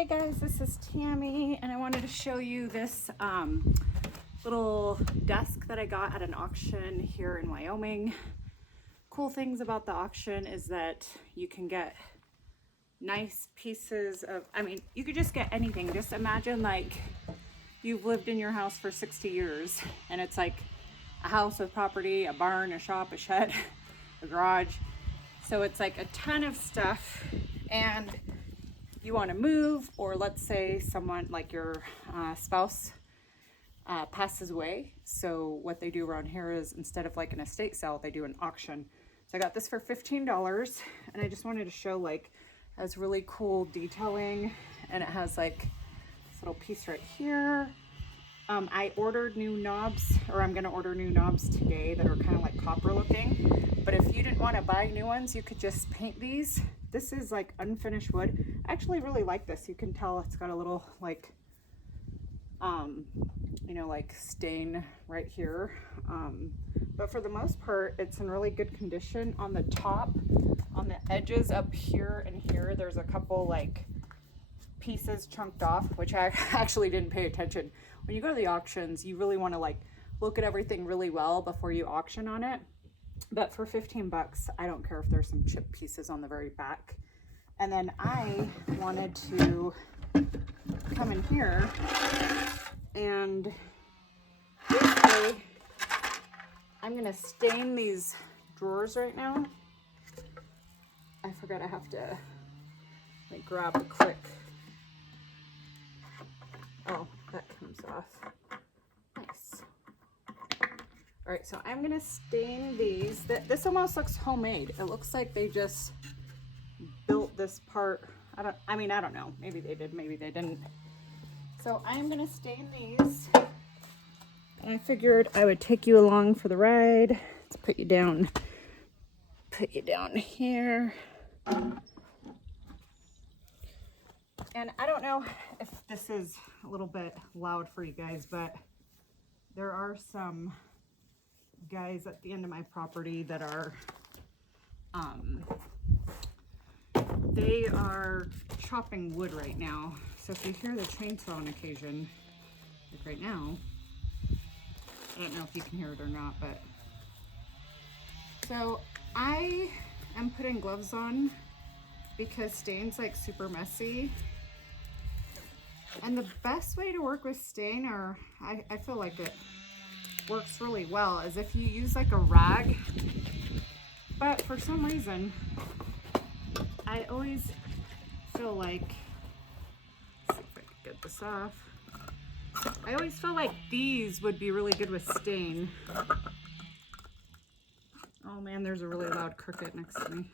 Hey guys, this is Tammy, and I wanted to show you this little desk that I got at an auction here in Wyoming. Cool things about the auction is that you can get nice pieces of, you could just get anything. Just imagine like you've lived in your house for 60 years and it's like a house with property, a barn, a shop, a shed, a garage. So it's like a ton of stuff, and you want to move, or let's say someone like your spouse passes away. So what they do around here is, instead of like an estate sale, they do an auction. So I got this for $15, and I just wanted to show, like, it has really cool detailing, and it has like this little piece right here. I ordered new knobs, or I'm gonna order new knobs today that are kind of like copper looking. But if you didn't want to buy new ones, you could just paint these. This is like unfinished wood. I actually really like this. You can tell it's got a little like, like stain right here. But for the most part, it's in really good condition. On the top, on the edges up here and here, there's a couple like pieces chunked off, which I actually didn't pay attention. When you go to the auctions, you really want to like look at everything really well before you auction on it. But for 15 bucks, I don't care if there's some chip pieces on the very back. And then I wanted to come in here, and basically I'm gonna stain these drawers right now. I forgot I have to like grab a click. Oh, that comes off. Nice. All right, so I'm gonna stain these. This almost looks homemade. It looks like they just built this part. I don't know. Maybe they did, maybe they didn't. So I'm gonna stain these. And I figured I would take you along for the ride. Let's put you down here. And I don't know if this is a little bit loud for you guys, but there are some guys at the end of my property that are they are chopping wood right now. So if you hear the chainsaw on occasion, like right now, I don't know if you can hear it or not, but so I am putting gloves on because stain's like super messy. And the best way to work with stain, or I feel like it works really well, is if you use like a rag. But for some reason, I always feel like, let's see if I can get this off. I always feel like these would be really good with stain. Oh man, there's a really loud cricket next to me.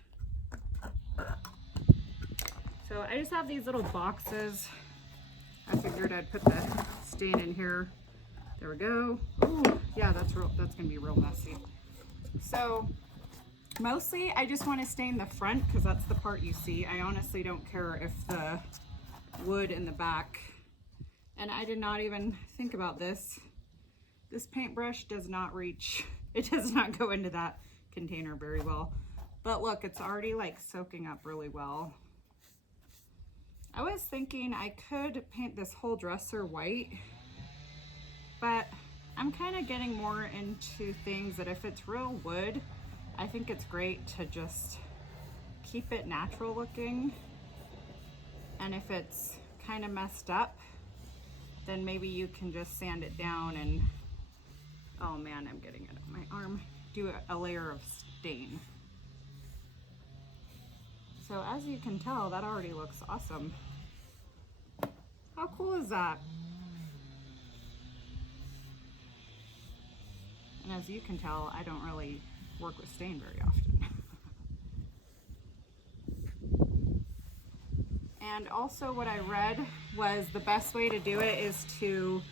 So I just have these little boxes. I figured I'd put the stain in here. There we go. Ooh, yeah, that's gonna be real messy. So mostly I just want to stain the front because that's the part you see. I honestly don't care if the wood in the back, and I did not even think about this. This paintbrush does not reach, it does not go into that container very well. But look, it's already like soaking up really well. I was thinking I could paint this whole dresser white, but I'm kind of getting more into things that if it's real wood, I think it's great to just keep it natural looking. And if it's kind of messed up, then maybe you can just sand it down and, oh man, I'm getting it on my arm, do a layer of stain. So as you can tell, that already looks awesome. How cool is that? And as you can tell, I don't really work with stain very often. And also what I read was the best way to do it is to,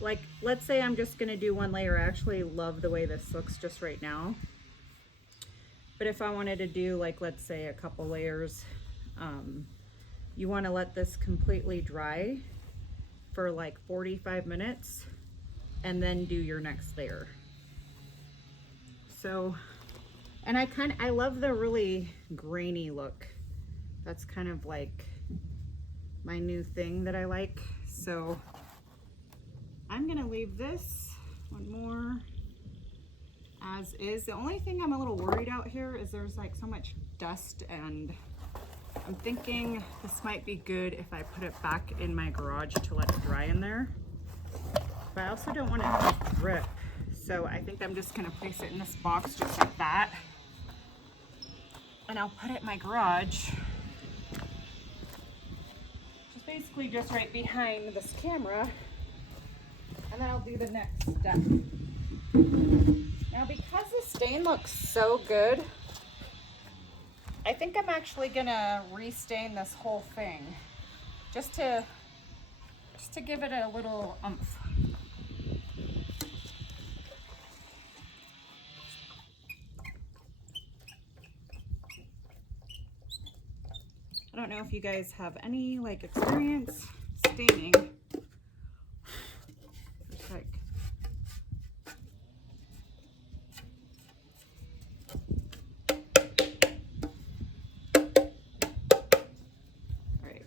like, let's say I'm just gonna do one layer. I actually love the way this looks just right now. But if I wanted to do, like, let's say a couple layers, you wanna let this completely dry for like 45 minutes and then do your next layer. So, and I love the really grainy look. That's kind of like my new thing that I like. So I'm gonna leave this one more as is. The only thing I'm a little worried out here is there's like so much dust, and I'm thinking this might be good if I put it back in my garage to let it dry in there. But I also don't want it to drip. So I think I'm just gonna place it in this box just like that. And I'll put it in my garage. Just basically just right behind this camera. And then I'll do the next step. Now because the stain looks so good, I think I'm actually gonna restain this whole thing. Just to give it a little oomph. I don't know if you guys have any like experience staining. It's like, all right.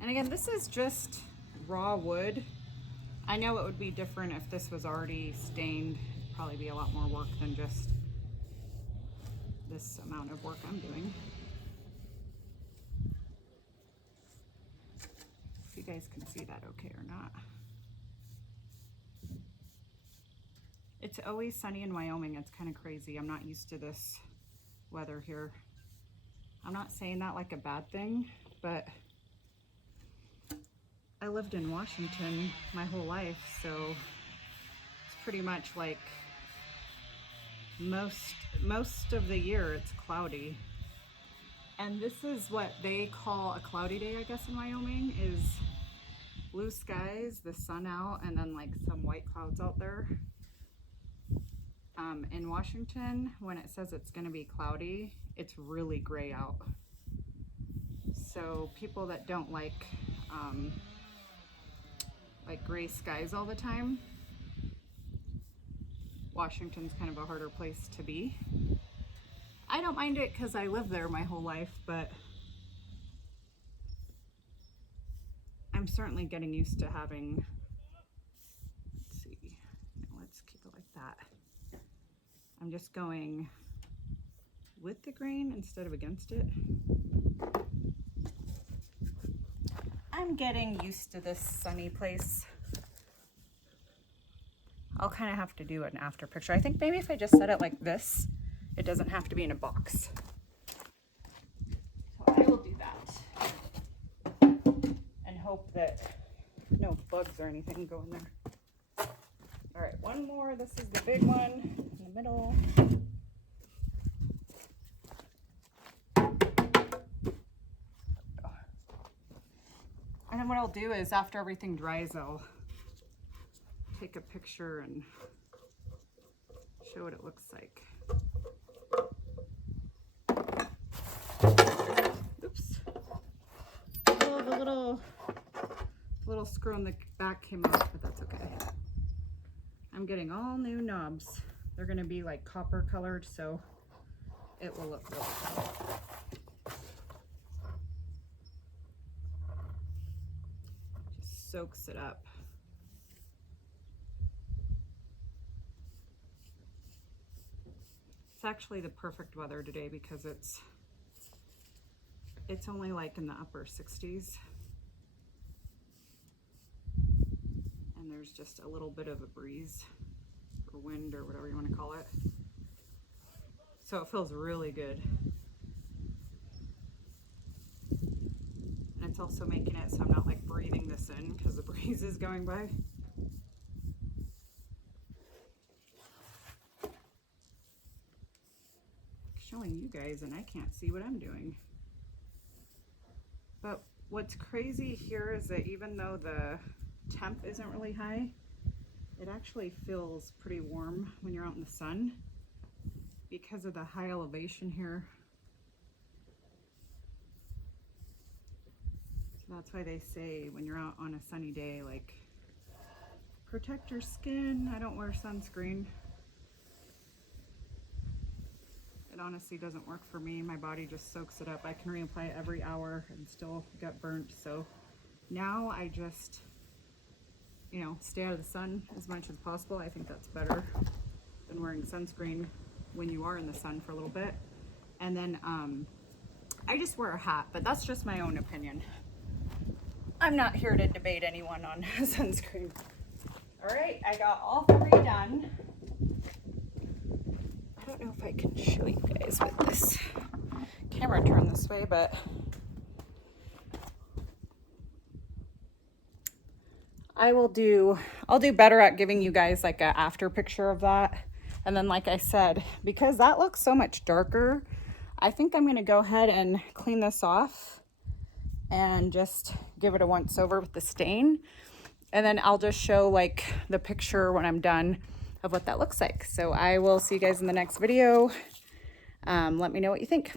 And again, this is just raw wood. I know it would be different if this was already stained. It'd probably be a lot more work than just this amount of work I'm doing. If you guys can see that okay or not. It's always sunny in Wyoming. It's kind of crazy. I'm not used to this weather here. I'm not saying that like a bad thing, but I lived in Washington my whole life, so it's pretty much like most of the year it's cloudy. And this is what they call a cloudy day, I guess, in Wyoming, is blue skies, the sun out, and then like some white clouds out there. In Washington, when it says it's going to be cloudy, it's really gray out. So people that don't like gray skies all the time, Washington's kind of a harder place to be. I don't mind it because I lived there my whole life, but I'm certainly getting used to having, let's see, no, let's keep it like that. I'm just going with the grain instead of against it. I'm getting used to this sunny place. I'll kind of have to do an after picture. I think maybe if I just set it like this, it doesn't have to be in a box. So I will do that. And hope that no bugs or anything go in there. All right, one more. This is the big one in the middle. And then what I'll do is after everything dries, I'll take a picture and show what it looks like. Oops. Oh, the little screw on the back came off, but that's okay. I'm getting all new knobs. They're gonna be like copper colored, so it will look really cool. Just soaks it up. It's actually the perfect weather today because it's only like in the upper 60s. And there's just a little bit of a breeze or wind or whatever you want to call it. So it feels really good. And it's also making it so I'm not like breathing this in because the breeze is going by. Showing you guys and I can't see what I'm doing. But what's crazy here is that even though the temp isn't really high, it actually feels pretty warm when you're out in the sun because of the high elevation here. So that's why they say when you're out on a sunny day, like, protect your skin. I don't wear sunscreen. honestly doesn't work for me. My body just soaks it up. I can reapply it every hour and still get burnt. So now I just, you know, stay out of the sun as much as possible. I think that's better than wearing sunscreen when you are in the sun for a little bit. And then I just wear a hat, but that's just my own opinion. I'm not here to debate anyone on sunscreen. All right, I got all 3 done. I don't know if I can show you guys with this camera turned this way, but I'll do better at giving you guys like an after picture of that. And then, like I said, because that looks so much darker, I think I'm gonna go ahead and clean this off and just give it a once over with the stain. And then I'll just show like the picture when I'm done of what that looks like. So I will see you guys in the next video. Let me know what you think.